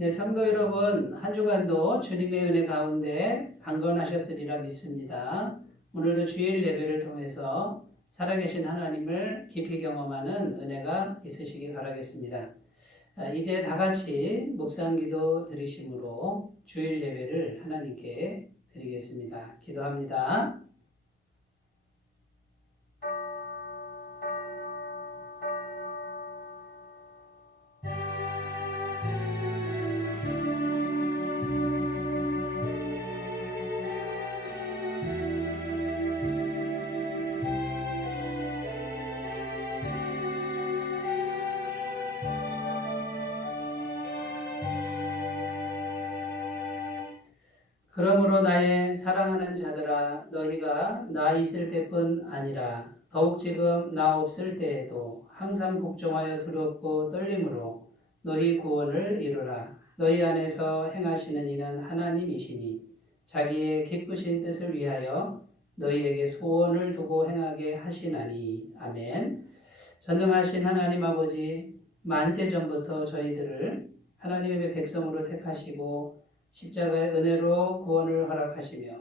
네, 성도 여러분, 한 주간도 주님의 은혜 가운데 강건하셨으리라 믿습니다. 오늘도 주일 예배를 통해서 살아계신 하나님을 깊이 경험하는 은혜가 있으시기 바라겠습니다. 이제 다 같이 묵상기도 드리심으로 주일 예배를 하나님께 드리겠습니다. 기도합니다. 그러므로 나의 사랑하는 자들아, 너희가 나 있을 때뿐 아니라 더욱 지금 나 없을 때에도 항상 복종하여 두렵고 떨림으로 너희 구원을 이루라. 너희 안에서 행하시는 이는 하나님이시니 자기의 기쁘신 뜻을 위하여 너희에게 소원을 두고 행하게 하시나니. 아멘. 전능하신 하나님 아버지, 만세 전부터 저희들을 하나님의 백성으로 택하시고 십자가의 은혜로 구원을 허락하시며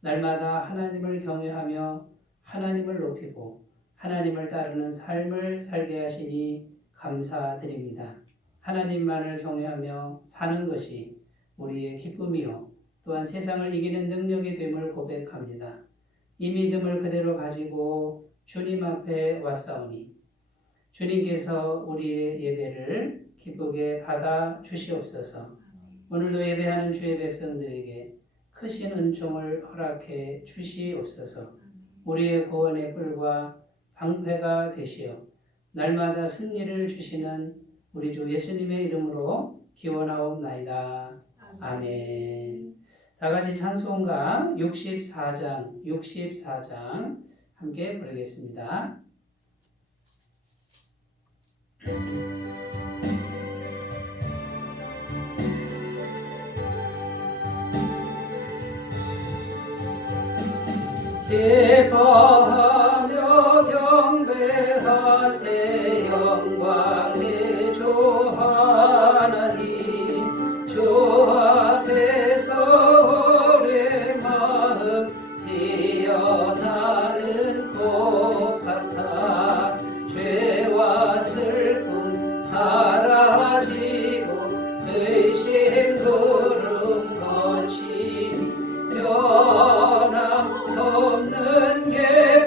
날마다 하나님을 경외하며 하나님을 높이고 하나님을 따르는 삶을 살게 하시니 감사드립니다. 하나님만을 경외하며 사는 것이 우리의 기쁨이요 또한 세상을 이기는 능력이 됨을 고백합니다. 이 믿음을 그대로 가지고 주님 앞에 왔사오니 주님께서 우리의 예배를 기쁘게 받아 주시옵소서. 오늘도 예배하는 주의 백성들에게 크신 은총을 허락해 주시옵소서. 우리의 구원의 뿔과 방패가 되시어 날마다 승리를 주시는 우리 주 예수님의 이름으로 기원하옵나이다. 아멘. 다 같이 찬송가 64장 함께 부르겠습니다. 기뻐하며 경배하세 영광의 주 하나님 주 앞에서 우리의 마음 피어나는 꽃 같아 죄와 슬픔 사라지고 의심 구름 거치며 없는 게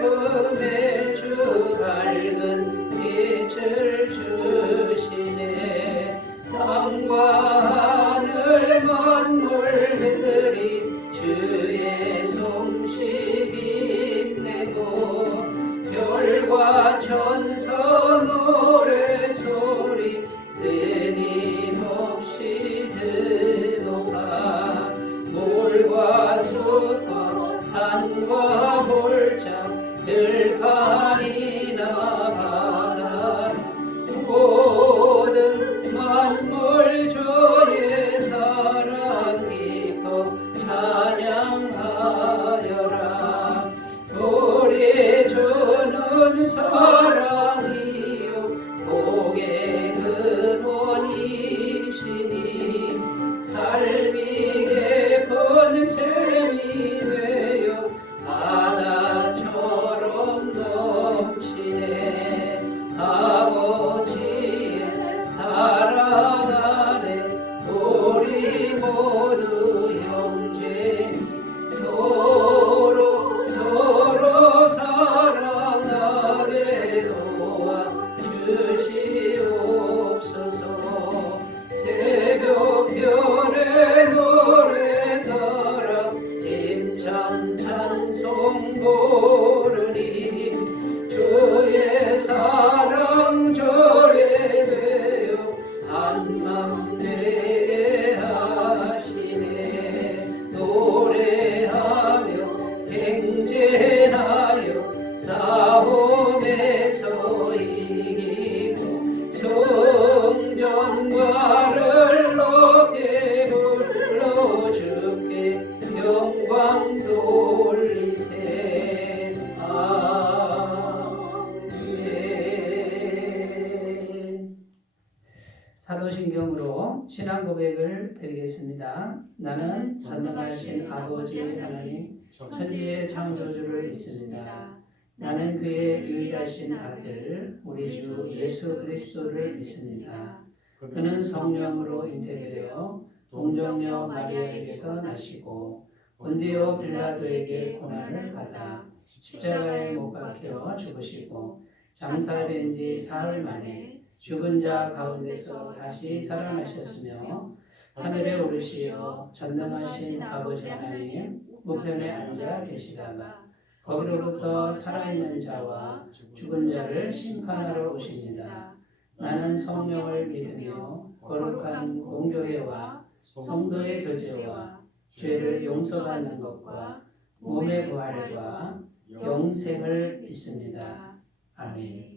은혜를 드리겠습니다. 나는 전능하신 아버지 하나님 천지의 창조주를 믿습니다. 나는 그의 유일하신 아들 우리 주 예수 그리스도를 믿습니다. 그는 성령으로 잉태되어 동정녀 마리아에게서 나시고 본디오 빌라도에게 고난을 받아 십자가에 못 박혀 죽으시고 장사된 지 사흘 만에 죽은 자 가운데서 다시 살아나셨으며 하늘에 오르시어 전능하신 아버지 하나님 우편에 앉아 계시다가 거기로부터 살아있는 자와 죽은 자를 심판하러 오십니다. 나는 성령을 믿으며 거룩한 공교회와 성도의 교제와 죄를 용서받는 것과 몸의 부활과 영생을 믿습니다. 아멘.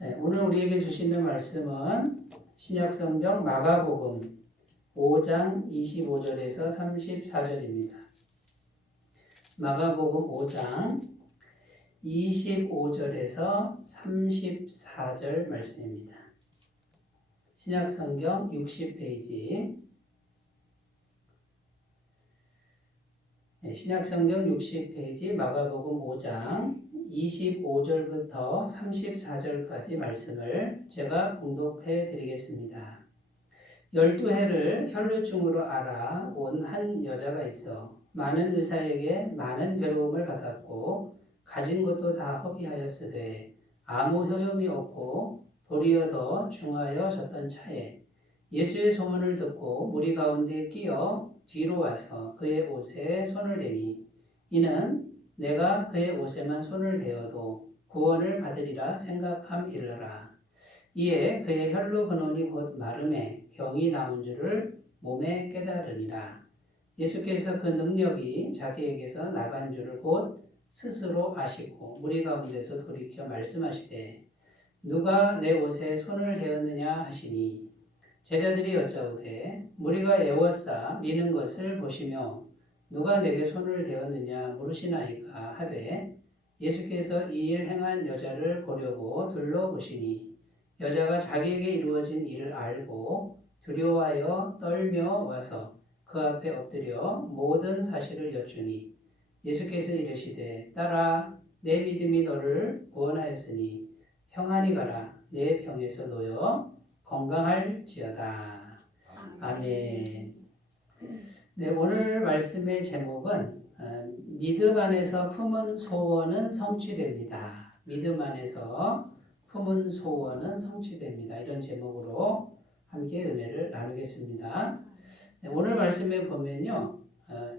네, 오늘 우리에게 주시는 말씀은 신약성경 마가복음 5장 25절에서 34절입니다. 마가복음 5장 25절에서 34절 말씀입니다. 신약성경 60페이지 신약성경 60페이지 마가복음 5장 25절부터 34절까지 말씀을 제가 봉독해 드리겠습니다. 12해를 혈루증으로 알아온 한 여자가 있어 많은 의사에게 많은 괴로움을 받았고 가진 것도 다 허비하였으되 아무 효용이 없고 도리어 더 중하여졌던 차에 예수의 소문을 듣고 무리 가운데 끼어 뒤로 와서 그의 옷에 손을 대니 이는 내가 그의 옷에만 손을 대어도 구원을 받으리라 생각함이러라. 이에 그의 혈루 근원이 곧 마름에 병이 나온 줄을 몸에 깨달으니라. 예수께서 그 능력이 자기에게서 나간 줄을 곧 스스로 아시고 무리 가운데서 돌이켜 말씀하시되 누가 내 옷에 손을 대었느냐 하시니 제자들이 여짜오되 무리가 애워싸 미는 것을 보시며 누가 내게 손을 대었느냐 물으시나이까 하되 예수께서 이 일 행한 여자를 보려고 둘러보시니 여자가 자기에게 이루어진 일을 알고 두려워하여 떨며 와서 그 앞에 엎드려 모든 사실을 여쭈니 예수께서 이르시되 딸아 내 믿음이 너를 구원하였으니 평안히 가라 내 병에서 놓여 건강할지어다. 아멘. 네, 오늘 말씀의 제목은 믿음 안에서 품은 소원은 성취됩니다. 믿음 안에서 품은 소원은 성취됩니다. 이런 제목으로 함께 은혜를 나누겠습니다. 네, 오늘 말씀에 보면요,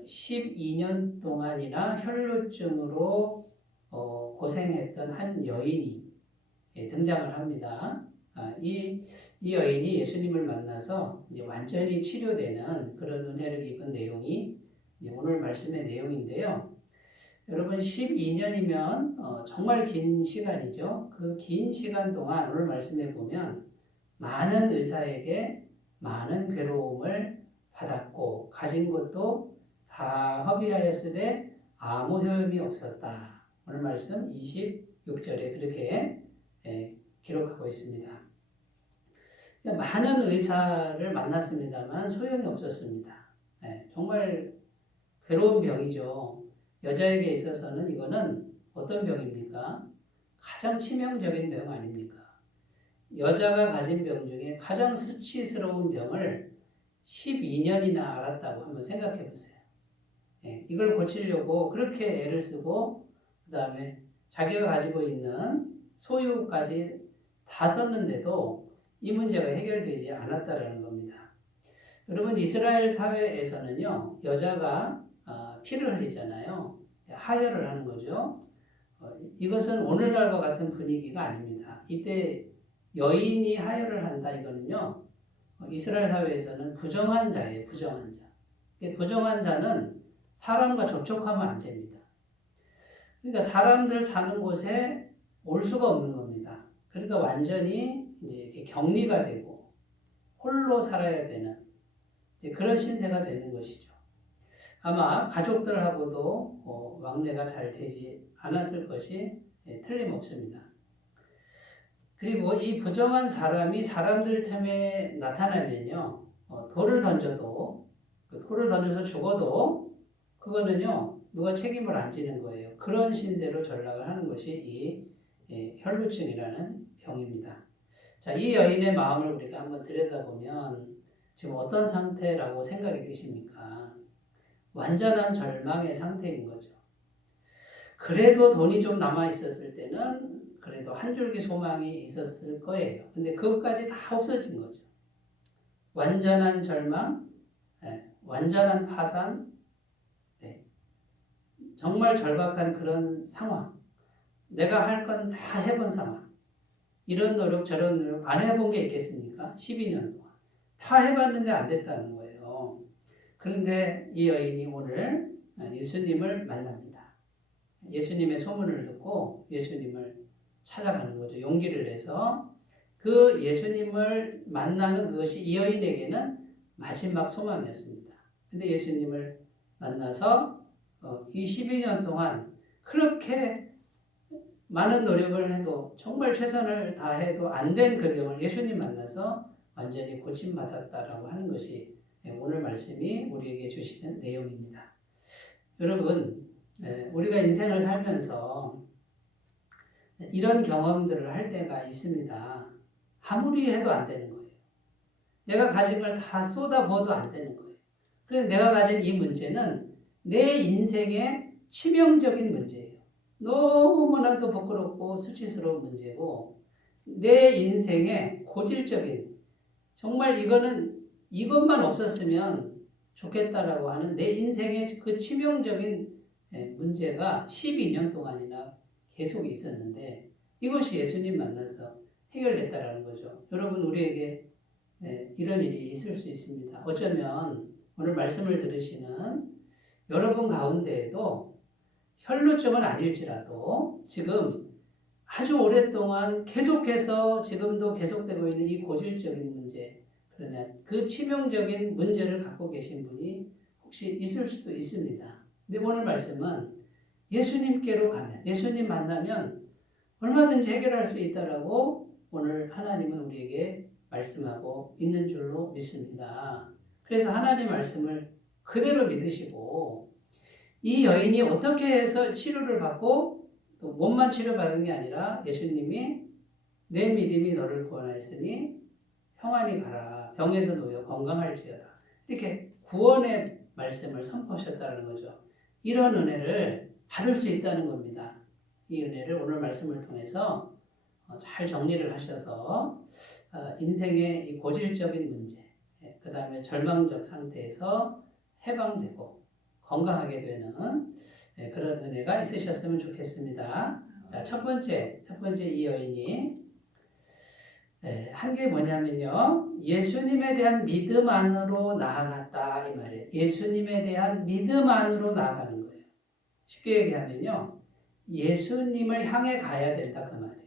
12년 동안이나 혈루증으로 고생했던 한 여인이 등장을 합니다. 이 여인이 예수님을 만나서 이제 완전히 치료되는 그런 은혜를 입은 내용이 오늘 말씀의 내용인데요. 여러분 12년이면 정말 긴 시간이죠. 그 긴 시간 동안 오늘 말씀에 보면 많은 의사에게 많은 괴로움을 받았고 가진 것도 다 허비하였으되 아무 효용이 없었다. 오늘 말씀 26절에 그렇게 기록하고 있습니다. 그러니까 많은 의사를 만났습니다만 소용이 없었습니다. 정말 괴로운 병이죠. 여자에게 있어서는 이거는 어떤 병입니까? 가장 치명적인 병 아닙니까? 여자가 가진 병 중에 가장 수치스러운 병을 12년이나 앓았다고 한번 생각해 보세요. 이걸 고치려고 그렇게 애를 쓰고 그 다음에 자기가 가지고 있는 소유까지 다 썼는데도 이 문제가 해결되지 않았다라는 겁니다. 여러분 이스라엘 사회에서는요 여자가 피를 흘리잖아요. 하혈을 하는 거죠. 이것은 오늘날과 같은 분위기가 아닙니다. 이때 여인이 하혈을 한다 이거는요 이스라엘 사회에서는 부정한 자예요. 부정한 자. 부정한 자는 사람과 접촉하면 안 됩니다. 그러니까 사람들 사는 곳에 올 수가 없는 겁니다. 그러니까 완전히 이제 이렇게 격리가 되고 홀로 살아야 되는 그런 신세가 되는 것이죠. 아마 가족들하고도 왕래가 잘 되지 않았을 것이 틀림없습니다. 그리고 이 부정한 사람이 사람들 틈에 나타나면요, 돌을 던져도 그 돌을 던져서 죽어도 그거는요 누가 책임을 안 지는 거예요. 그런 신세로 전락을 하는 것이 이 혈루증이라는 병입니다. 자, 이 여인의 마음을 우리가 한번 들여다보면 지금 어떤 상태라고 생각이 드십니까? 완전한 절망의 상태인 거죠. 그래도 돈이 좀 남아 있었을 때는 그래도 한 줄기 소망이 있었을 거예요. 근데 그것까지 다 없어진 거죠. 완전한 절망, 완전한 파산, 정말 절박한 그런 상황. 내가 할 건 다 해본 상황. 이런 노력 저런 노력 안 해본 게 있겠습니까? 12년 동안. 다 해봤는데 안 됐다는 거예요. 그런데 이 여인이 오늘 예수님을 만납니다. 예수님의 소문을 듣고 예수님을 찾아가는 거죠. 용기를 내서 그 예수님을 만나는 그것이 이 여인에게는 마지막 소망이었습니다. 근데 예수님을 만나서 이 12년 동안 그렇게 많은 노력을 해도 정말 최선을 다해도 안 된 그 병을 예수님 만나서 완전히 고침받았다라고 하는 것이 오늘 말씀이 우리에게 주시는 내용입니다. 여러분, 우리가 인생을 살면서 이런 경험들을 할 때가 있습니다. 아무리 해도 안 되는 거예요. 내가 가진 걸 다 쏟아부어도 안 되는 거예요. 그래서 내가 가진 이 문제는 내 인생의 치명적인 문제예요. 너무나도 부끄럽고 수치스러운 문제고 내 인생의 고질적인 정말 이것만 없었으면 좋겠다라고 하는 내 인생의 그 치명적인 문제가 12년 동안이나 계속 있었는데 이것이 예수님 만나서 해결됐다라는 거죠. 여러분 우리에게 이런 일이 있을 수 있습니다. 어쩌면 오늘 말씀을 들으시는 여러분 가운데에도 혈루증은 아닐지라도 지금 아주 오랫동안 계속해서 지금도 계속되고 있는 이 고질적인 문제, 그러나 그 치명적인 문제를 갖고 계신 분이 혹시 있을 수도 있습니다. 근데 오늘 말씀은 예수님께로 가면, 예수님 만나면 얼마든지 해결할 수 있다라고 오늘 하나님은 우리에게 말씀하고 있는 줄로 믿습니다. 그래서 하나님 말씀을 그대로 믿으시고 이 여인이 어떻게 해서 치료를 받고 또 몸만 치료받은 게 아니라 예수님이 내 믿음이 너를 구원하였으니 평안히 가라. 병에서 놓여 건강할지어다. 이렇게 구원의 말씀을 선포하셨다는 거죠. 이런 은혜를 받을 수 있다는 겁니다. 이 은혜를 오늘 말씀을 통해서 잘 정리를 하셔서 인생의 이 고질적인 문제, 그 다음에 절망적 상태에서 해방되고 건강하게 되는 그런 은혜가 있으셨으면 좋겠습니다. 자, 첫 번째 이 여인이 한 게 뭐냐면요. 예수님에 대한 믿음 안으로 나아갔다 이 말이에요. 예수님에 대한 믿음 안으로 나아가는 거예요. 쉽게 얘기하면요. 예수님을 향해 가야 된다 그 말이에요.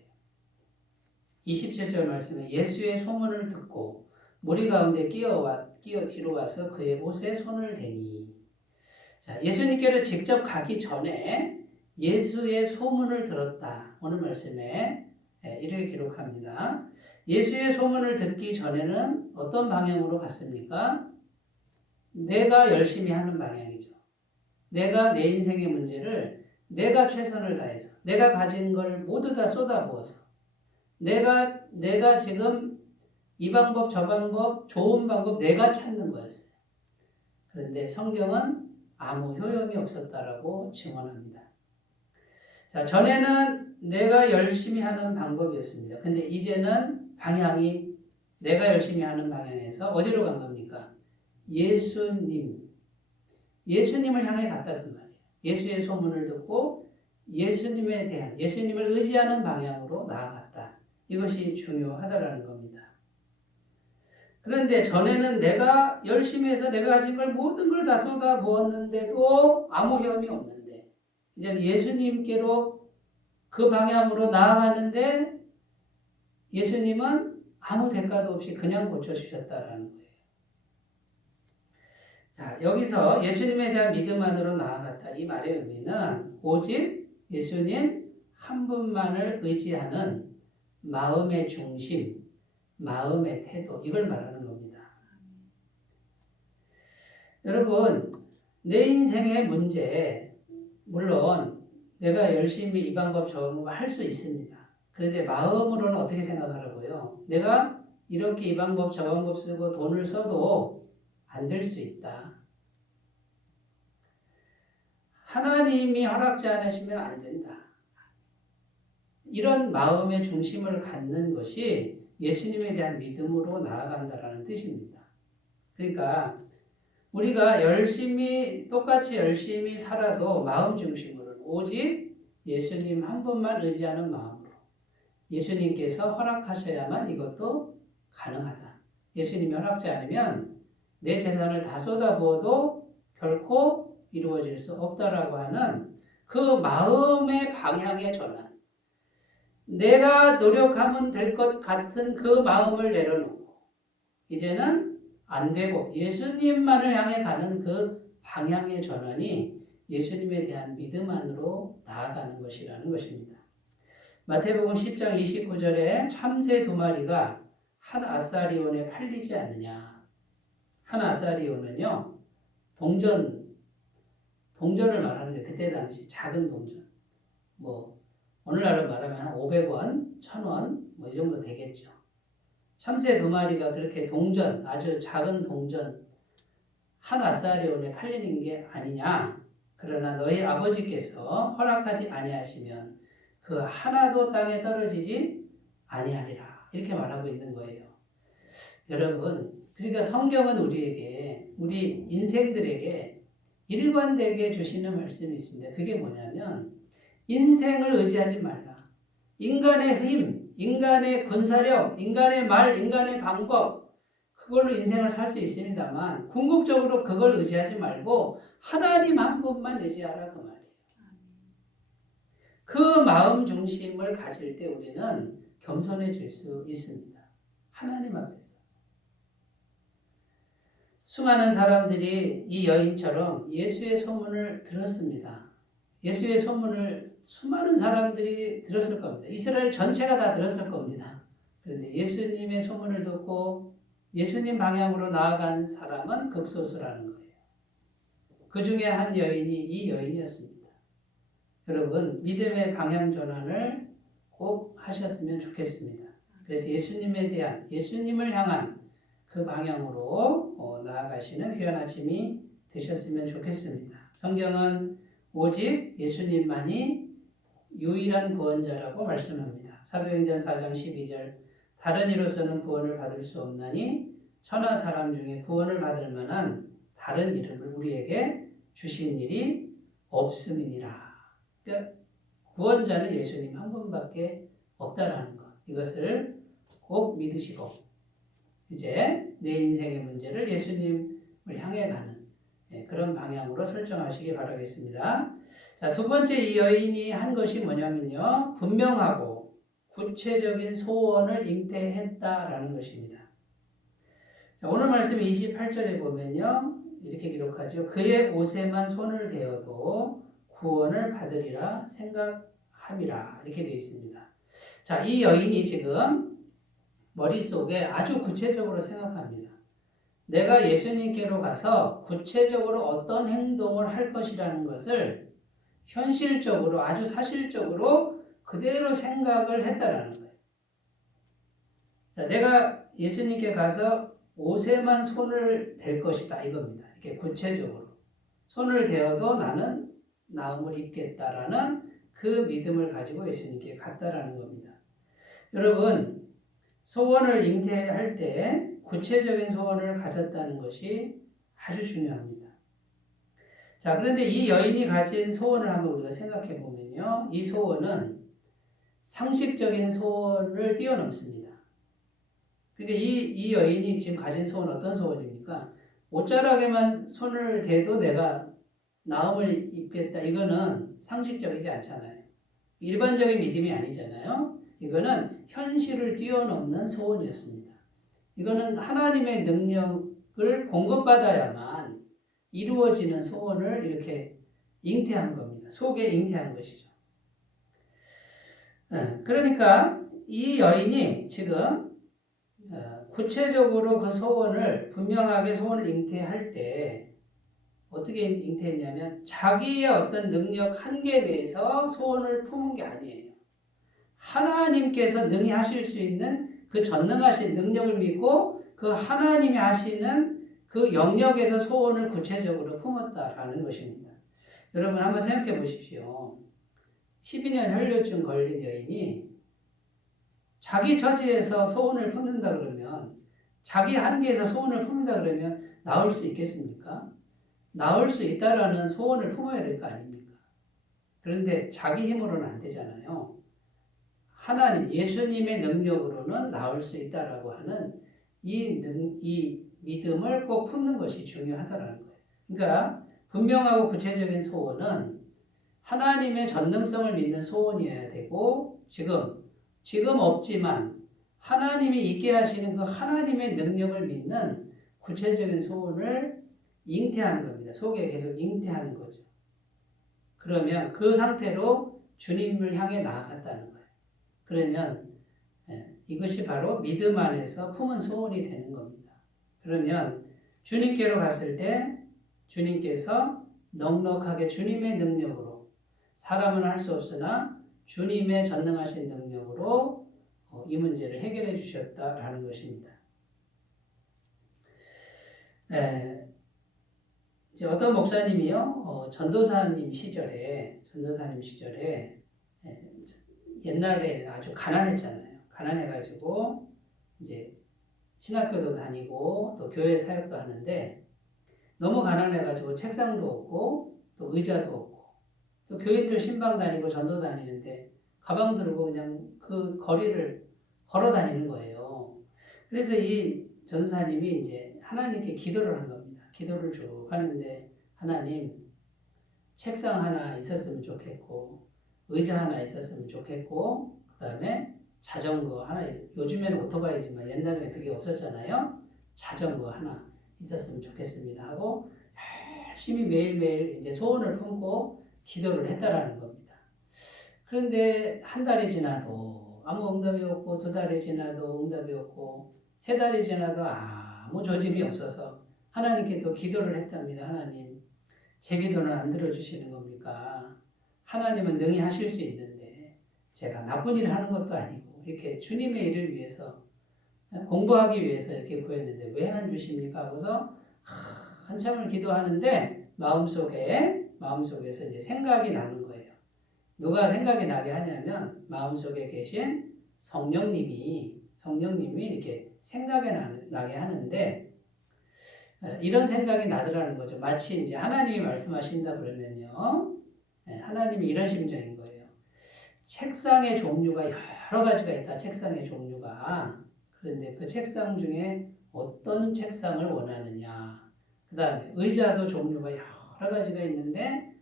27절 말씀에 예수의 소문을 듣고 무리 가운데 끼어 뒤로 와서 그의 옷에 손을 대니. 자, 예수님께로 직접 가기 전에 예수의 소문을 들었다. 오늘 말씀에 이렇게 기록합니다. 예수의 소문을 듣기 전에는 어떤 방향으로 갔습니까? 내가 열심히 하는 방향이죠. 내가 내 인생의 문제를 내가 최선을 다해서 내가 가진 걸 모두 다 쏟아부어서 내가 지금 이 방법 저 방법 좋은 방법 내가 찾는 거였어요. 그런데 성경은 아무 효용이 없었다라고 증언합니다. 자, 전에는 내가 열심히 하는 방법이었습니다. 근데 이제는 방향이 내가 열심히 하는 방향에서 어디로 간 겁니까? 예수님을 향해 갔다 그 말이에요. 예수의 소문을 듣고 예수님을 의지하는 방향으로 나아갔다. 이것이 중요하다라는 겁니다. 그런데 전에는 내가 열심히 해서 내가 가진 걸 모든 걸 다 쏟아 부었는데도 아무 효험이 없는데 이제 예수님께로 그 방향으로 나아가는데 예수님은 아무 대가도 없이 그냥 고쳐주셨다라는 거예요. 자, 여기서 예수님에 대한 믿음 안으로 나아갔다. 이 말의 의미는 오직 예수님 한 분만을 의지하는 마음의 중심, 마음의 태도 이걸 말하는 겁니다. 여러분, 내 인생의 문제, 물론 내가 열심히 이 방법 저 방법 할 수 있습니다. 그런데 마음으로는 어떻게 생각하라고요? 내가 이렇게 이 방법 저 방법 쓰고 돈을 써도 안 될 수 있다. 하나님이 허락지 않으시면 안 된다. 이런 마음의 중심을 갖는 것이 예수님에 대한 믿음으로 나아간다라는 뜻입니다. 그러니까 우리가 똑같이 열심히 살아도 마음 중심으로는 오직 예수님 한 분만 의지하는 마음으로 예수님께서 허락하셔야만 이것도 가능하다. 예수님이 허락지 않으면 내 재산을 다 쏟아부어도 결코 이루어질 수 없다라고 하는 그 마음의 방향의 전환. 내가 노력하면 될 것 같은 그 마음을 내려놓고 이제는 안 되고 예수님만을 향해 가는 그 방향의 전환이 예수님에 대한 믿음 안으로 나아가는 것이라는 것입니다. 마태복음 10장 29절에 참새 2마리가 한 아사리온에 팔리지 않느냐. 한 아사리온은요, 동전을 말하는 게 그때 당시 작은 동전. 오늘날로 말하면 한 500원, 1000원, 이 정도 되겠죠. 참새 2마리가 그렇게 아주 작은 동전, 한 아사리온에 팔리는 게 아니냐. 그러나 너희 아버지께서 허락하지 아니하시면 그 하나도 땅에 떨어지지 아니하리라. 이렇게 말하고 있는 거예요. 여러분, 그러니까 성경은 우리 인생들에게 일관되게 주시는 말씀이 있습니다. 그게 뭐냐면 인생을 의지하지 말라. 인간의 힘, 인간의 군사력, 인간의 말, 인간의 방법 그걸로 인생을 살 수 있습니다만 궁극적으로 그걸 의지하지 말고 하나님 한 분만 의지하라 그 말이에요. 그 마음 중심을 가질 때 우리는 겸손해질 수 있습니다. 하나님 앞에서. 수많은 사람들이 이 여인처럼 예수의 소문을 들었습니다. 예수의 소문을 수많은 사람들이 들었을 겁니다. 이스라엘 전체가 다 들었을 겁니다. 그런데 예수님의 소문을 듣고 예수님 방향으로 나아간 사람은 극소수라는 거예요. 그 중에 한 여인이 이 여인이었습니다. 여러분, 믿음의 방향 전환을 꼭 하셨으면 좋겠습니다. 그래서 예수님을 향한 그 방향으로 나아가시는 귀한 아침이 되셨으면 좋겠습니다. 성경은 오직 예수님만이 유일한 구원자라고 말씀합니다. 사도행전 4장 12절 다른 이로서는 구원을 받을 수 없나니 천하 사람 중에 구원을 받을 만한 다른 이름을 우리에게 주신 일이 없음이니라. 그러니까 구원자는 예수님 한 분밖에 없다라는 것. 이것을 꼭 믿으시고 이제 내 인생의 문제를 예수님을 향해 가는 그런 방향으로 설정하시기 바라겠습니다. 자, 두 번째 이 여인이 한 것이 뭐냐면요. 분명하고 구체적인 소원을 잉태했다라는 것입니다. 자, 오늘 말씀 28절에 보면요. 이렇게 기록하죠. 그의 옷에만 손을 대어도 구원을 받으리라 생각함이라. 이렇게 되어 있습니다. 자, 이 여인이 지금 머릿속에 아주 구체적으로 생각합니다. 내가 예수님께로 가서 구체적으로 어떤 행동을 할 것이라는 것을 현실적으로 아주 사실적으로 그대로 생각을 했다라는 거예요. 자, 내가 예수님께 가서 옷에만 손을 댈 것이다 이겁니다. 이렇게 구체적으로 손을 대어도 나는 나음을 입겠다라는 그 믿음을 가지고 예수님께 갔다라는 겁니다. 여러분, 소원을 잉태할 때 구체적인 소원을 가졌다는 것이 아주 중요합니다. 자, 그런데 이 여인이 가진 소원을 한번 우리가 생각해 보면요. 이 소원은 상식적인 소원을 뛰어넘습니다. 그러니까 이 여인이 지금 가진 소원은 어떤 소원입니까? 옷자락에만 손을 대도 내가 나음을 입겠다. 이거는 상식적이지 않잖아요. 일반적인 믿음이 아니잖아요. 이거는 현실을 뛰어넘는 소원이었습니다. 이거는 하나님의 능력을 공급받아야만 이루어지는 소원을 이렇게 잉태한 겁니다. 속에 잉태한 것이죠. 그러니까 이 여인이 지금 구체적으로 그 소원을 분명하게 소원을 잉태할 때 어떻게 잉태했냐면 자기의 어떤 능력 한계에 대해서 소원을 품은 게 아니에요. 하나님께서 능히 하실 수 있는 그 전능하신 능력을 믿고 그 하나님이 하시는 그 영역에서 소원을 구체적으로 품었다라는 것입니다. 여러분 한번 생각해 보십시오. 12년 혈류증 걸린 여인이 자기 처지에서 소원을 품는다 그러면 자기 한계에서 소원을 품는다 그러면 나을 수 있겠습니까? 나을 수 있다라는 소원을 품어야 될 거 아닙니까? 그런데 자기 힘으로는 안 되잖아요. 하나님, 예수님의 능력으로는 나을 수 있다라고 하는 이 믿음을 꼭 품는 것이 중요하다라는 거예요. 그러니까 분명하고 구체적인 소원은 하나님의 전능성을 믿는 소원이어야 되고 지금 없지만 하나님이 있게 하시는 그 하나님의 능력을 믿는 구체적인 소원을 잉태하는 겁니다. 속에 계속 잉태하는 거죠. 그러면 그 상태로 주님을 향해 나아갔다는 거예요. 그러면 이것이 바로 믿음 안에서 품은 소원이 되는 겁니다. 그러면 주님께로 갔을 때 주님께서 넉넉하게 주님의 능력으로 사람은 할 수 없으나 주님의 전능하신 능력으로 이 문제를 해결해 주셨다라는 것입니다. 이제 어떤 목사님이요, 전도사님 시절에 옛날에 아주 가난했잖아요. 가난해가지고 이제 신학교도 다니고 또 교회 사역도 하는데 너무 가난해가지고 책상도 없고 또 의자도 없고 또 교인들 신방 다니고 전도 다니는데 가방 들고 그냥 그 거리를 걸어 다니는 거예요. 그래서 이 전사님이 이제 하나님께 기도를 한 겁니다. 기도를 쭉 하는데 하나님 책상 하나 있었으면 좋겠고 의자 하나 있었으면 좋겠고 그 다음에 자전거 하나 요즘에는 오토바이지만 옛날에는 그게 없었잖아요. 자전거 하나 있었으면 좋겠습니다 하고 열심히 매일매일 이제 소원을 품고 기도를 했다라는 겁니다. 그런데 한 달이 지나도 아무 응답이 없고 2달이 지나도 응답이 없고 3달이 지나도 아무 조짐이 없어서 하나님께 또 기도를 했답니다. 하나님, 제 기도는 안 들어주시는 겁니까? 하나님은 능히 하실 수 있는데 제가 나쁜 일을 하는 것도 아니고 이렇게 주님의 일을 위해서 공부하기 위해서 이렇게 구했는데 왜 안 주십니까? 하고서 한참을 기도하는데 마음속에서 이제 생각이 나는 거예요. 누가 생각이 나게 하냐면 마음속에 계신 성령님이 이렇게 생각이 나게 하는데 이런 생각이 나더라는 거죠. 마치 이제 하나님이 말씀하신다 그러면요. 하나님이 이런 심정인 거예요. 책상의 종류가 여러 가지가 있다. 책상의 종류가. 그런데 그 책상 중에 어떤 책상을 원하느냐. 그 다음에 의자도 종류가 여러 가지가 있는데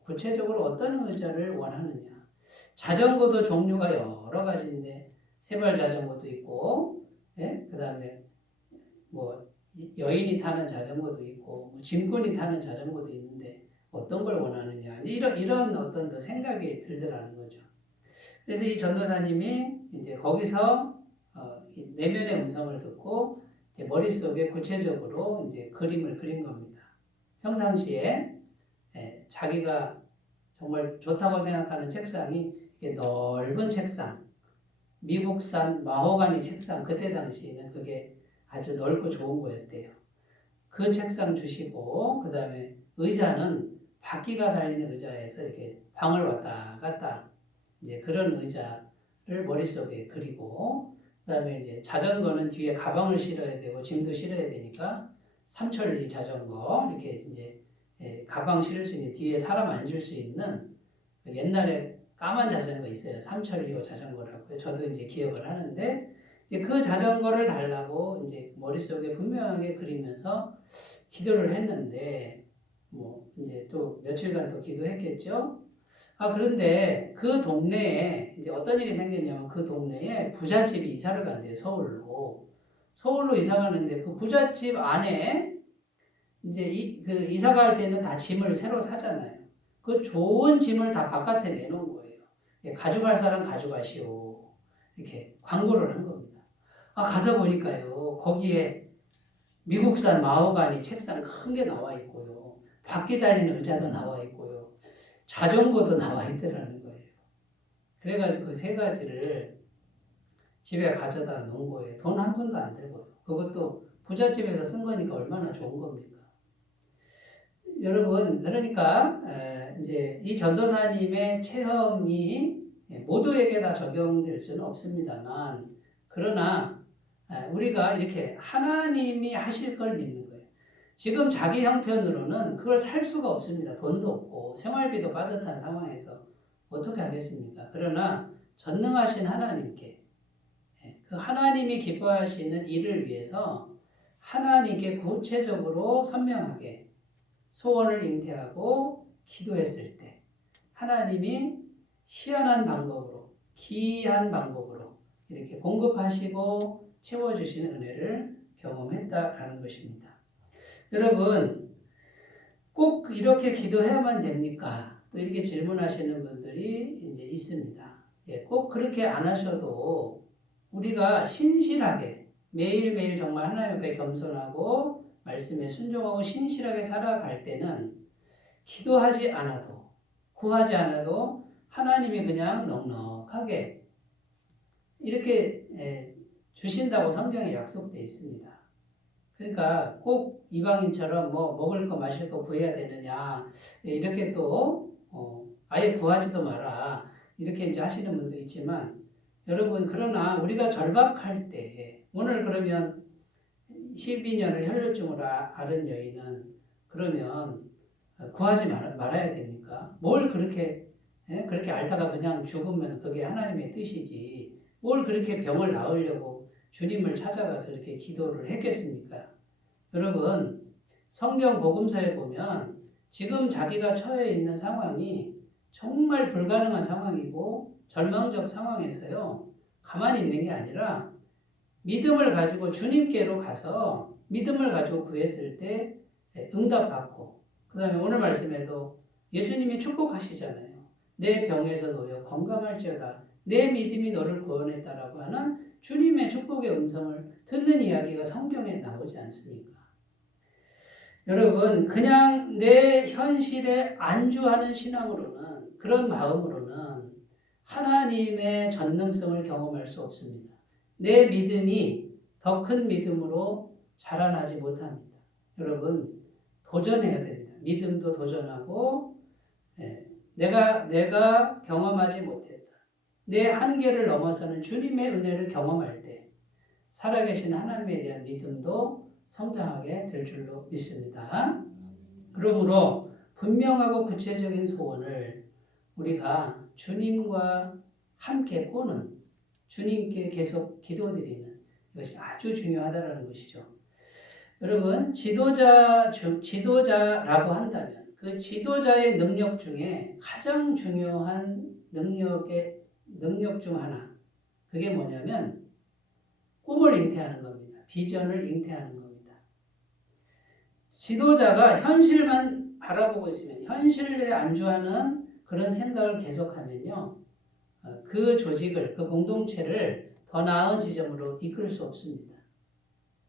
구체적으로 어떤 의자를 원하느냐. 자전거도 종류가 여러 가지인데 세발 자전거도 있고, 그 다음에 뭐 여인이 타는 자전거도 있고 짐꾼이 타는 자전거도 있는데 어떤 걸 원하느냐 이런 어떤 그 생각이 들더라는 거죠. 그래서 이 전도사님이 이제 거기서 내면의 음성을 듣고 이제 머릿속에 구체적으로 이제 그림을 그린 겁니다. 평상시에 자기가 정말 좋다고 생각하는 책상이 넓은 책상, 미국산 마호가니 책상, 그때 당시에는 그게 아주 넓고 좋은 거였대요. 그 책상 주시고 그 다음에 의자는 바퀴가 달리는 의자에서 이렇게 방을 왔다 갔다 이제 그런 의자를 머릿속에 그리고 그 다음에 이제 자전거는 뒤에 가방을 실어야 되고 짐도 실어야 되니까 삼천리 자전거 이렇게 이제 가방 실을 수 있는 뒤에 사람 앉을 수 있는 옛날에 까만 자전거 있어요. 삼천리호 자전거라고요. 저도 이제 기억을 하는데 이제 그 자전거를 달라고 이제 머릿속에 분명하게 그리면서 기도를 했는데 뭐 이제 또 며칠간 또 기도했겠죠. 그런데 그 동네에 이제 어떤 일이 생겼냐면 그 동네에 부잣집이 이사를 간대요. 서울로 이사 가는데 그 부잣집 안에 이제 그 이사 갈 때는 다 짐을 새로 사잖아요. 그 좋은 짐을 다 바깥에 내놓은 거예요. 가져갈 사람 가져가시오. 이렇게 광고를 한 겁니다. 가서 보니까요. 거기에 미국산 마호가니 책상 큰 게 나와 있고요. 바퀴 달린 의자도 나와 있고요. 자전거도 나와 있더라는 거예요. 그래가지고 그 세 가지를 집에 가져다 놓은 거예요. 돈 한 푼도 안 들고요. 그것도 부잣집에서 쓴 거니까 얼마나 좋은 겁니까? 여러분, 그러니까 이제 이 전도사님의 체험이 모두에게 다 적용될 수는 없습니다만, 그러나 우리가 이렇게 하나님이 하실 걸 믿는 거예요. 지금 자기 형편으로는 그걸 살 수가 없습니다. 돈도 없고 생활비도 빠듯한 상황에서 어떻게 하겠습니까? 그러나 전능하신 하나님께 그 하나님이 기뻐하시는 일을 위해서 하나님께 구체적으로 선명하게 소원을 잉태하고 기도했을 때 하나님이 희한한 방법으로, 기이한 방법으로 이렇게 공급하시고 채워주시는 은혜를 경험했다라는 것입니다. 여러분, 꼭 이렇게 기도해야만 됩니까? 또 이렇게 질문하시는 분들이 이제 있습니다. 꼭 그렇게 안 하셔도 우리가 신실하게 매일매일 정말 하나님 앞에 겸손하고 말씀에 순종하고 신실하게 살아갈 때는 기도하지 않아도 구하지 않아도 하나님이 그냥 넉넉하게 이렇게 주신다고 성경에 약속되어 있습니다. 그러니까 꼭 이방인처럼 뭐 먹을 거 마실 거 구해야 되느냐 이렇게 또 아예 구하지도 마라 이렇게 이제 하시는 분도 있지만 여러분 그러나 우리가 절박할 때 오늘 그러면 12년을 혈루증으로 앓은 여인은 그러면 구하지 말아야 됩니까? 뭘 그렇게 그렇게 앓다가 그냥 죽으면 그게 하나님의 뜻이지 뭘 그렇게 병을 나으려고 주님을 찾아가서 이렇게 기도를 했겠습니까? 여러분 성경 복음서에 보면 지금 자기가 처해 있는 상황이 정말 불가능한 상황이고 절망적 상황에서요 가만히 있는 게 아니라 믿음을 가지고 주님께로 가서 믿음을 가지고 구했을 때 응답받고 그 다음에 오늘 말씀에도 예수님이 축복하시잖아요. 내 병에서 놓여 건강할지어다 내 믿음이 너를 구원했다라고 하는 주님의 축복의 음성을 듣는 이야기가 성경에 나오지 않습니까? 여러분 그냥 내 현실에 안주하는 신앙으로는 그런 마음으로는 하나님의 전능성을 경험할 수 없습니다. 내 믿음이 더 큰 믿음으로 자라나지 못합니다. 여러분 도전해야 됩니다. 믿음도 도전하고 내가 경험하지 못했다. 내 한계를 넘어서는 주님의 은혜를 경험할 때 살아계신 하나님에 대한 믿음도 성장하게 될 줄로 믿습니다. 그러므로 분명하고 구체적인 소원을 우리가 주님과 함께 꾸는 주님께 계속 기도드리는 이것이 아주 중요하다는 것이죠. 여러분 지도자라고 한다면 그 지도자의 능력 중에 가장 중요한 능력 중 하나 그게 뭐냐면 꿈을 잉태하는 겁니다. 비전을 잉태하는 겁니다. 지도자가 현실만 바라보고 있으면 현실에 안주하는 그런 생각을 계속하면요 그 조직을 그 공동체를 더 나은 지점으로 이끌 수 없습니다.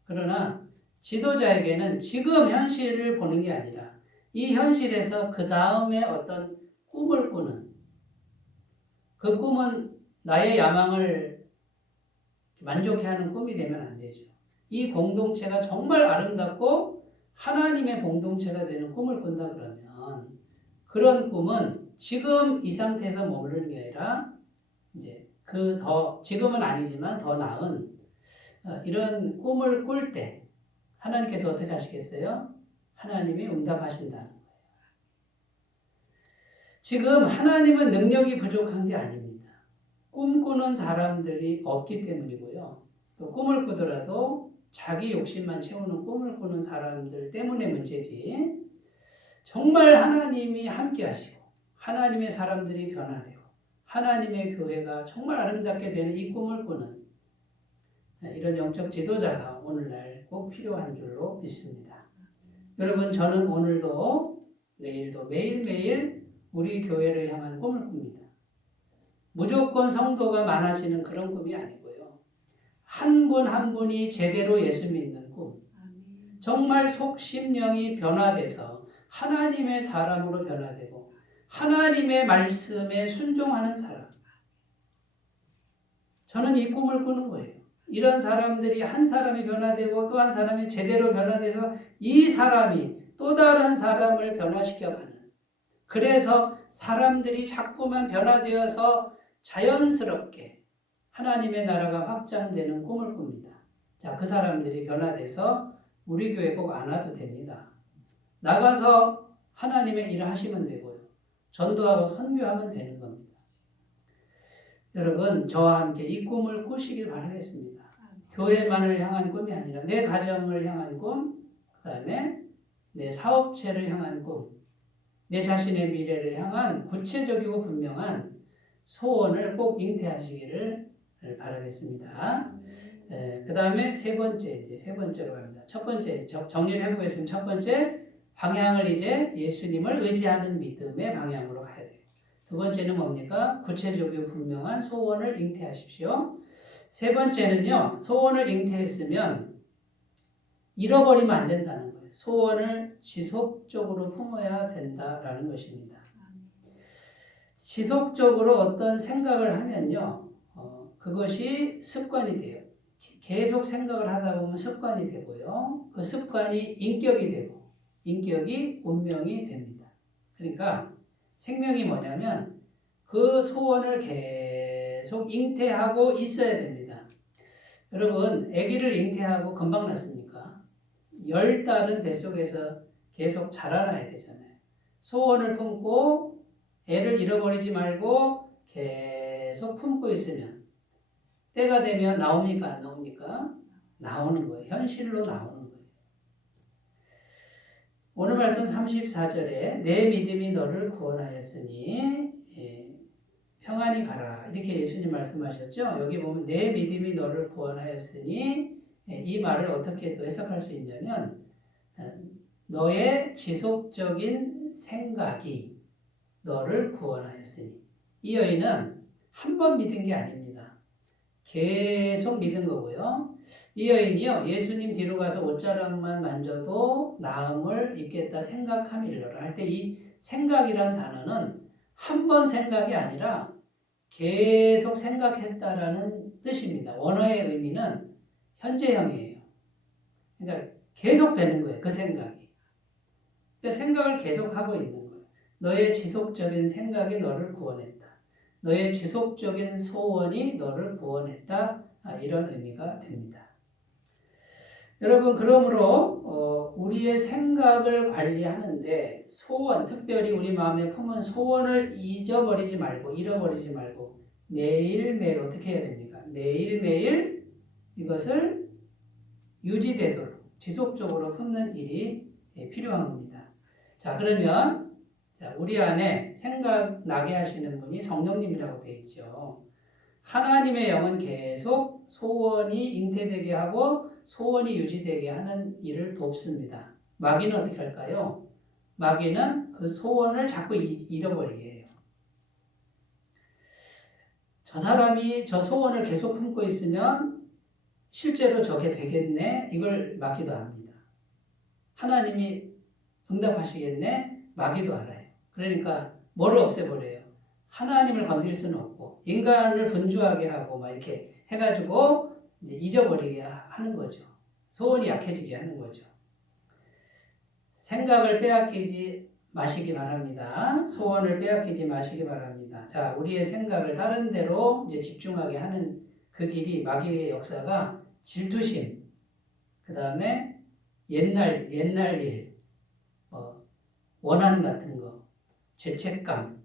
그러나 지도자에게는 지금 현실을 보는 게 아니라 이 현실에서 그 다음에 어떤 꿈을 꾸는 그 꿈은 나의 야망을 만족해 하는 꿈이 되면 안 되죠. 이 공동체가 정말 아름답고 하나님의 공동체가 되는 꿈을 꾼다 그러면 그런 꿈은 지금 이 상태에서 머무르는 게 아니라 이제 지금은 아니지만 더 나은 이런 꿈을 꿀 때 하나님께서 어떻게 하시겠어요? 하나님이 응답하신다는 거예요. 지금 하나님은 능력이 부족한 게 아닙니다. 꿈꾸는 사람들이 없기 때문이고요. 또 꿈을 꾸더라도 자기 욕심만 채우는 꿈을 꾸는 사람들 때문에 문제지 정말 하나님이 함께 하시고 하나님의 사람들이 변화되고 하나님의 교회가 정말 아름답게 되는 이 꿈을 꾸는 이런 영적 지도자가 오늘날 꼭 필요한 줄로 믿습니다. 여러분 저는 오늘도 내일도 매일매일 우리 교회를 향한 꿈을 꿉니다. 무조건 성도가 많아지는 그런 꿈이 아니고요. 한 분 한 분이 제대로 예수 믿는 꿈 정말 속심령이 변화돼서 하나님의 사람으로 변화되고 하나님의 말씀에 순종하는 사람. 저는 이 꿈을 꾸는 거예요. 이런 사람들이 한 사람이 변화되고 또 한 사람이 제대로 변화돼서 이 사람이 또 다른 사람을 변화시켜가는. 그래서 사람들이 자꾸만 변화되어서 자연스럽게 하나님의 나라가 확장되는 꿈을 꿉니다. 자, 그 사람들이 변화돼서 우리 교회 꼭 안 와도 됩니다. 나가서 하나님의 일을 하시면 되고요. 전도하고 선교하면 되는 겁니다. 여러분, 저와 함께 이 꿈을 꾸시길 바라겠습니다. 교회만을 향한 꿈이 아니라 내 가정을 향한 꿈, 그 다음에 내 사업체를 향한 꿈, 내 자신의 미래를 향한 구체적이고 분명한 소원을 꼭 잉태하시기를 바라겠습니다. 그 다음에 세 번째로 갑니다. 첫 번째, 정리를 해보겠습니다. 첫 번째, 방향을 이제 예수님을 의지하는 믿음의 방향으로 가야 돼요. 두 번째는 뭡니까? 구체적이고 분명한 소원을 잉태하십시오. 세 번째는요, 소원을 잉태했으면 잃어버리면 안 된다는 거예요. 소원을 지속적으로 품어야 된다라는 것입니다. 지속적으로 어떤 생각을 하면요, 그것이 습관이 돼요. 계속 생각을 하다 보면 습관이 되고요. 그 습관이 인격이 되고, 인격이 운명이 됩니다. 그러니까 생명이 뭐냐면 그 소원을 계속 잉태하고 있어야 됩니다. 여러분, 아기를 잉태하고 금방 낳습니까? 10달은 뱃속에서 계속 자라나야 되잖아요. 소원을 품고 애를 잃어버리지 말고 계속 품고 있으면 때가 되면 나옵니까? 안 나옵니까? 나오는 거예요. 현실로 나오는 거예요. 오늘 말씀 34절에 내 믿음이 너를 구원하였으니 평안히 가라. 이렇게 예수님 말씀하셨죠. 여기 보면 내 믿음이 너를 구원하였으니 이 말을 어떻게 또 해석할 수 있냐면 너의 지속적인 생각이 너를 구원하였으니 이 여인은 한 번 믿은 게 아닙니다. 계속 믿은 거고요. 이 여인이요, 예수님 뒤로 가서 옷자락만 만져도 나음을 입겠다 생각함이러라 할 때 이 생각이란 단어는 한 번 생각이 아니라 계속 생각했다라는 뜻입니다. 원어의 의미는 현재형이에요. 그러니까 계속 되는 거예요. 그 생각이. 그러니까 생각을 계속하고 있는 거예요. 너의 지속적인 생각이 너를 구원했다. 너의 지속적인 소원이 너를 구원했다. 이런 의미가 됩니다. 여러분, 그러므로 우리의 생각을 관리하는데 소원, 특별히 우리 마음에 품은 소원을 잊어버리지 말고 잃어버리지 말고 매일매일 어떻게 해야 됩니까? 매일매일 이것을 유지되도록 지속적으로 품는 일이 필요한 겁니다. 자, 그러면 우리 안에 생각나게 하시는 분이 성령님이라고 되어 있죠. 하나님의 영은 계속 소원이 잉태되게 하고 소원이 유지되게 하는 일을 돕습니다. 마귀는 어떻게 할까요? 마귀는 그 소원을 자꾸 잃어버리게 해요. 저 사람이 저 소원을 계속 품고 있으면 실제로 저게 되겠네? 이걸 마귀도 압니다. 하나님이 응답하시겠네? 마귀도 알아요. 그러니까 뭐를 없애버려요? 하나님을 건드릴 수는 없고 인간을 분주하게 하고 막 이렇게 해가지고 이제 잊어버리게 하는 거죠. 소원이 약해지게 하는 거죠. 생각을 빼앗기지 마시기 바랍니다. 소원을 빼앗기지 마시기 바랍니다. 자, 우리의 생각을 다른 데로 이제 집중하게 하는 그 길이 마귀의 역사가 질투심, 그 다음에 옛날 일, 원한 같은 거, 죄책감,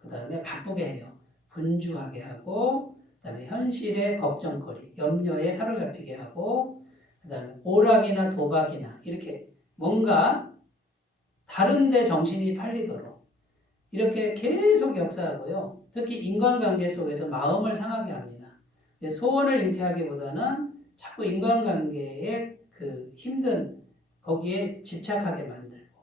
그 다음에 바쁘게 해요. 분주하게 하고, 그 다음에 현실의 걱정거리, 염려에 사로잡히게 하고, 그 다음에 오락이나 도박이나 이렇게 뭔가 다른 데 정신이 팔리도록 이렇게 계속 역사하고요. 특히 인간관계 속에서 마음을 상하게 합니다. 소원을 잉태하기보다는 자꾸 인간관계에 그 힘든 거기에 집착하게 만들고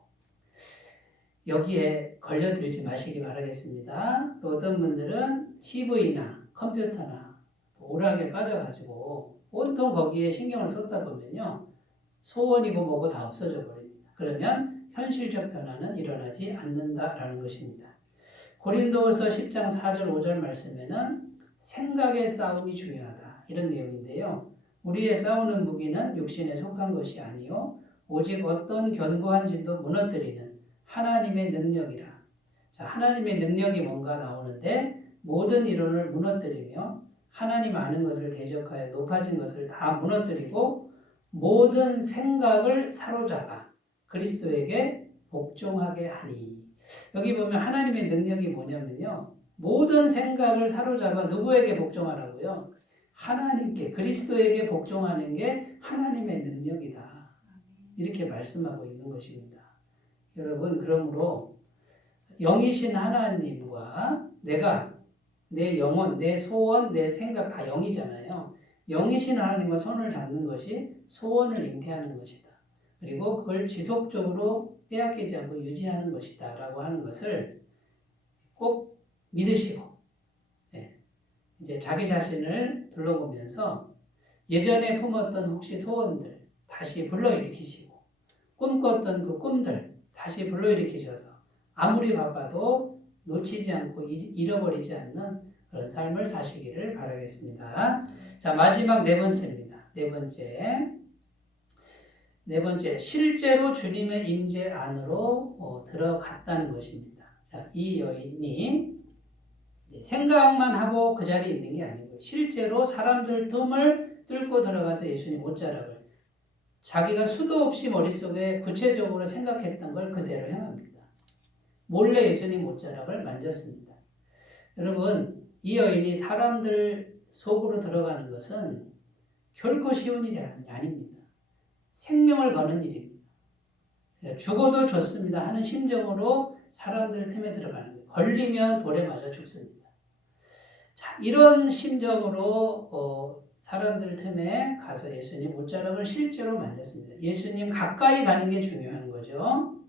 여기에 걸려들지 마시기 바라겠습니다. 또 어떤 분들은 TV나 컴퓨터나 오락에 빠져가지고 온통 거기에 신경을 쏟다 보면요. 소원이고 뭐고 다 없어져 버립니다. 그러면 현실적 변화는 일어나지 않는다라는 것입니다. 고린도후서 10장 4절 5절 말씀에는 생각의 싸움이 중요하다 이런 내용인데요. 우리의 싸우는 무기는 육신에 속한 것이 아니요 오직 어떤 견고한 진도 무너뜨리는 하나님의 능력이라. 자, 하나님의 능력이 뭔가 나오는데 모든 이론을 무너뜨리며 하나님 아는 것을 대적하여 높아진 것을 다 무너뜨리고 모든 생각을 사로잡아 그리스도에게 복종하게 하니. 여기 보면 하나님의 능력이 뭐냐면요. 모든 생각을 사로잡아 누구에게 복종하라고요? 하나님께, 그리스도에게 복종하는 게 하나님의 능력이다. 이렇게 말씀하고 있는 것입니다. 여러분, 그러므로 영이신 하나님과 내가 내 영혼, 내 소원, 내 생각 다 영이잖아요. 영이신 하나님과 손을 잡는 것이 소원을 잉태하는 것이다. 그리고 그걸 지속적으로 빼앗기지 않고 유지하는 것이다 라고 하는 것을 꼭 믿으시고 이제 자기 자신을 둘러보면서 예전에 품었던 혹시 소원들 다시 불러일으키시고 꿈꿨던 그 꿈들 다시 불러일으키셔서 아무리 바빠도 놓치지 않고 잃어버리지 않는 그런 삶을 사시기를 바라겠습니다. 자, 마지막 네 번째입니다. 네 번째, 실제로 주님의 임재 안으로 들어갔다는 것입니다. 자, 이 여인이 생각만 하고 그 자리에 있는 게 아니고 실제로 사람들 틈을 뚫고 들어가서 예수님 옷자락을 자기가 수도 없이 머릿속에 구체적으로 생각했던 걸 그대로 행합니다. 몰래 예수님 옷자락을 만졌습니다. 여러분, 이 여인이 사람들 속으로 들어가는 것은 결코 쉬운 일이 아닙니다. 생명을 거는 일입니다. 죽어도 좋습니다 하는 심정으로 사람들 틈에 들어가는 거예요. 걸리면 돌에 맞아 죽습니다. 자, 이런 심정으로 사람들 틈에 가서 예수님 옷자락을 실제로 만졌습니다. 예수님 가까이 가는 게 중요한 거죠.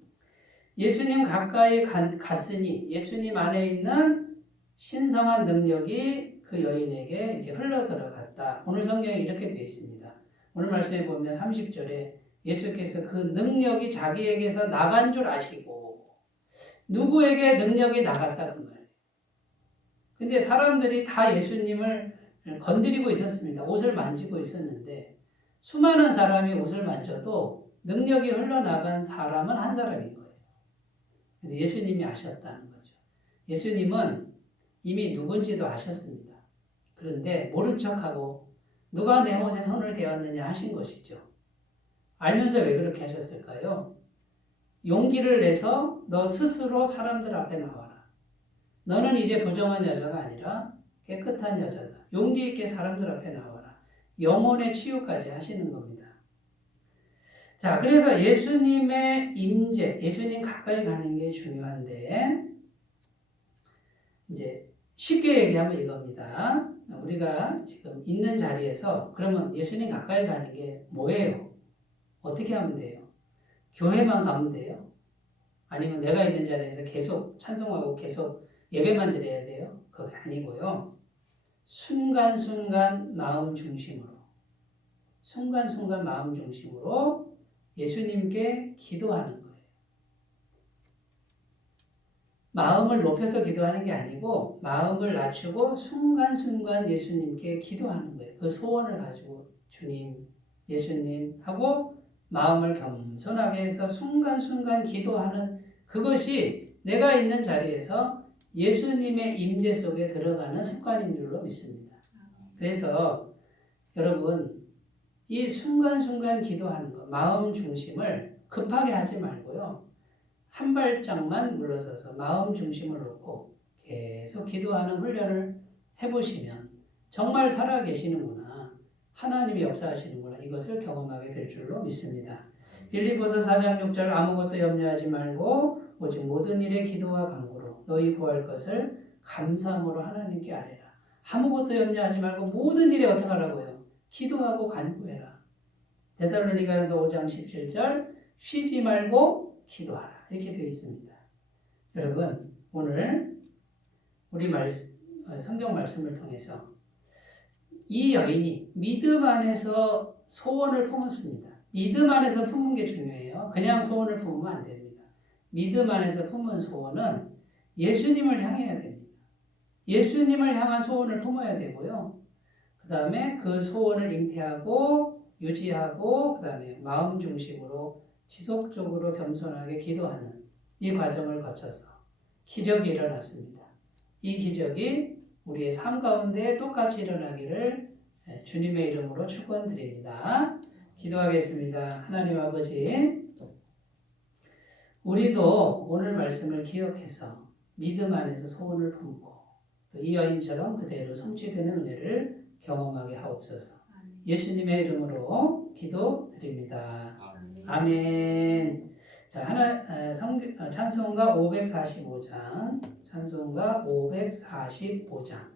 예수님 가까이 갔으니 예수님 안에 있는 신성한 능력이 그 여인에게 이렇게 흘러 들어갔다. 오늘 성경에 이렇게 되어 있습니다. 오늘 말씀에 보면 30절에 예수께서 그 능력이 자기에게서 나간 줄 아시고 누구에게 능력이 나갔다 그 말이에요. 근데 사람들이 다 예수님을 건드리고 있었습니다. 옷을 만지고 있었는데 수많은 사람이 옷을 만져도 능력이 흘러나간 사람은 한 사람인 거예요. 근데 예수님이 아셨다는 거죠. 예수님은 이미 누군지도 아셨습니다. 그런데 모른 척하고 누가 내 옷에 손을 대었느냐 하신 것이죠. 알면서 왜 그렇게 하셨을까요? 용기를 내서 너 스스로 사람들 앞에 나와라. 너는 이제 부정한 여자가 아니라 깨끗한 여자다. 용기 있게 사람들 앞에 나와라. 영혼의 치유까지 하시는 겁니다. 자, 그래서 예수님의 임재, 예수님 가까이 가는 게 중요한데 이제 쉽게 얘기하면 이겁니다. 우리가 지금 있는 자리에서 그러면 예수님 가까이 가는 게 뭐예요? 어떻게 하면 돼요? 교회만 가면 돼요? 아니면 내가 있는 자리에서 계속 찬송하고 계속 예배만 드려야 돼요? 그게 아니고요. 순간순간 마음 중심으로 예수님께 기도하는 거예요. 마음을 높여서 기도하는 게 아니고 마음을 낮추고 순간순간 예수님께 기도하는 거예요. 그 소원을 가지고 주님, 예수님 하고 마음을 겸손하게 해서 순간순간 기도하는 그것이 내가 있는 자리에서 예수님의 임재 속에 들어가는 습관인 줄로 믿습니다. 그래서 여러분 이 순간순간 기도하는 것, 마음 중심을 급하게 하지 말고요. 한 발짝만 물러서서 마음 중심을 놓고 계속 기도하는 훈련을 해보시면 정말 살아계시는구나. 하나님이 역사하시는구나. 이것을 경험하게 될 줄로 믿습니다. 빌립보서 4장 6절 아무것도 염려하지 말고 오직 모든 일에 기도와 간구로 너희 구할 것을 감사함으로 하나님께 아뢰라. 아무것도 염려하지 말고 모든 일에 어떻게 하라고요? 기도하고 간구해라. 데살로니가전서 5장 17절 쉬지 말고 기도하라. 이렇게 되어 있습니다. 여러분 오늘 우리 성경 말씀을 통해서 이 여인이 믿음 안에서 소원을 품었습니다. 믿음 안에서 품은 게 중요해요. 그냥 소원을 품으면 안 됩니다. 믿음 안에서 품은 소원은 예수님을 향해야 됩니다. 예수님을 향한 소원을 품어야 되고요. 그 다음에 그 소원을 잉태하고 유지하고 그 다음에 마음 중심으로 지속적으로 겸손하게 기도하는 이 과정을 거쳐서 기적이 일어났습니다. 이 기적이 우리의 삶 가운데 똑같이 일어나기를 주님의 이름으로 축원드립니다. 기도하겠습니다. 하나님 아버지, 우리도 오늘 말씀을 기억해서 믿음 안에서 소원을 품고 또 이 여인처럼 그대로 성취되는 은혜를 경험하게 하옵소서. 예수님의 이름으로 기도드립니다. 아멘. 자, 찬송가 545장. 찬송가 545장.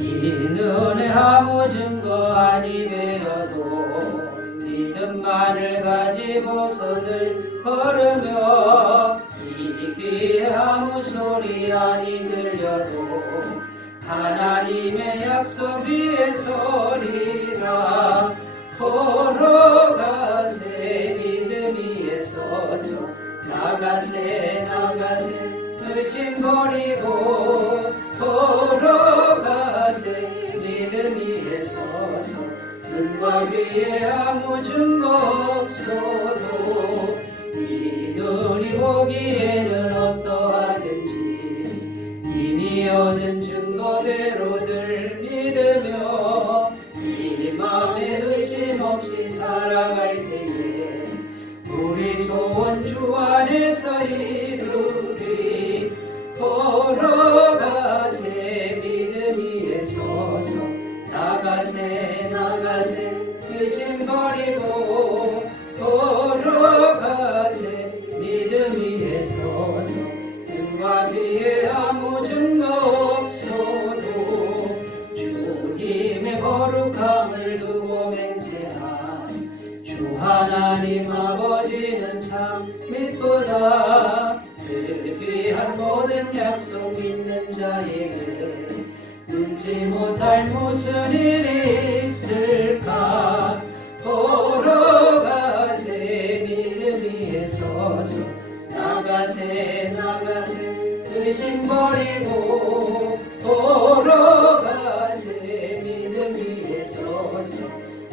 이 눈에 아무 증거 아니 되어도 믿음만을 가지고 손을 걸으며 이 귀에 아무 소리 아니 들려도 하나님의 약속 위에 서리라. 걸어가세 믿음 위에 서서 나가세 의심 버리고 걸어가세 믿음 위에 서서 눈과 귀에 아무 증거 없어도 이 눈이 보기에는 어떠하든지 이미 얻은 증거대로들 믿으며 이 맘에 의심 없이 살아갈 때에 우리 소원 주 안에서 이루리. 걸어가세 믿음 위에 서서 나가세 의심 버리고 걸어가세 믿음 위에 서서 눈과 귀에 아무 증거 없어도 주님의 거룩함을 두고 맹세한 주 하나님 아버지는 참 미쁘다. 그 귀한 모든 약속 믿는 자에게 눈치 못할 무슨 일이 있을까. 걸어가세 믿음 위에 서서 나가세 의심 버리고 걸어가세 믿음 위에 서서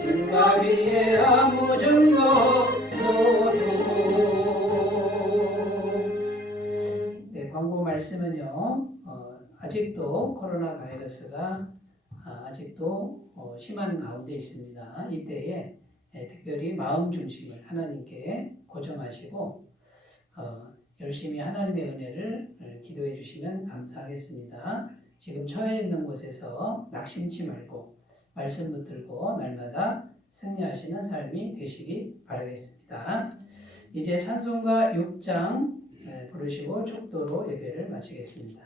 눈과 귀에 아무 증거 없어도. 네, 광고 말씀은요. 아직도 코로나 바이러스가 아직도 심한 가운데 있습니다. 이때에 특별히 마음 중심을 하나님께 고정하시고 열심히 하나님의 은혜를 기도해 주시면 감사하겠습니다. 지금 처해 있는 곳에서 낙심치 말고 말씀 붙들고 날마다 승리하시는 삶이 되시기 바라겠습니다. 이제 찬송가 6장 부르시고 축도로 예배를 마치겠습니다.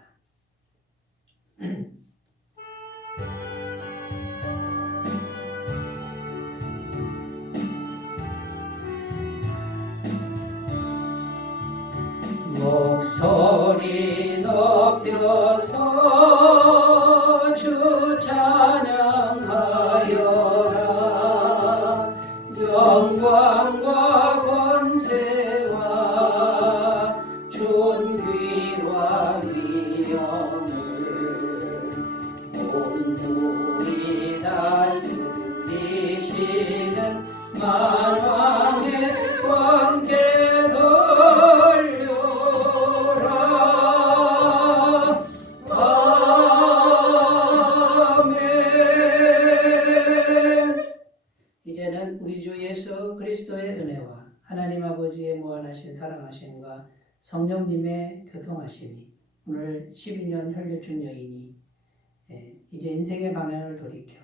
목소리 높여서 주 찬양하여라. 영광과 권세와 존귀와 위엄을 온누리 다스리시는 만왕의 왕께 우리 주 예수 그리스도의 은혜와 하나님 아버지의 무한하신 사랑하심과 성령님의 교통하심이 오늘 12년 혈류증 여인이 이제 인생의 방향을 돌이켜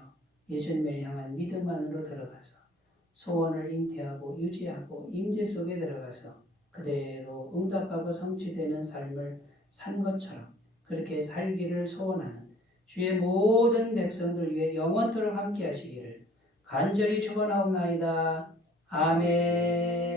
예수님을 향한 믿음 안으로 들어가서 소원을 잉태하고 유지하고 임재 속에 들어가서 그대로 응답하고 성취되는 삶을 산 것처럼 그렇게 살기를 소원하는 주의 모든 백성들 위해 영원토록 함께 하시기를 간절히 축원하옵나이다. 아멘.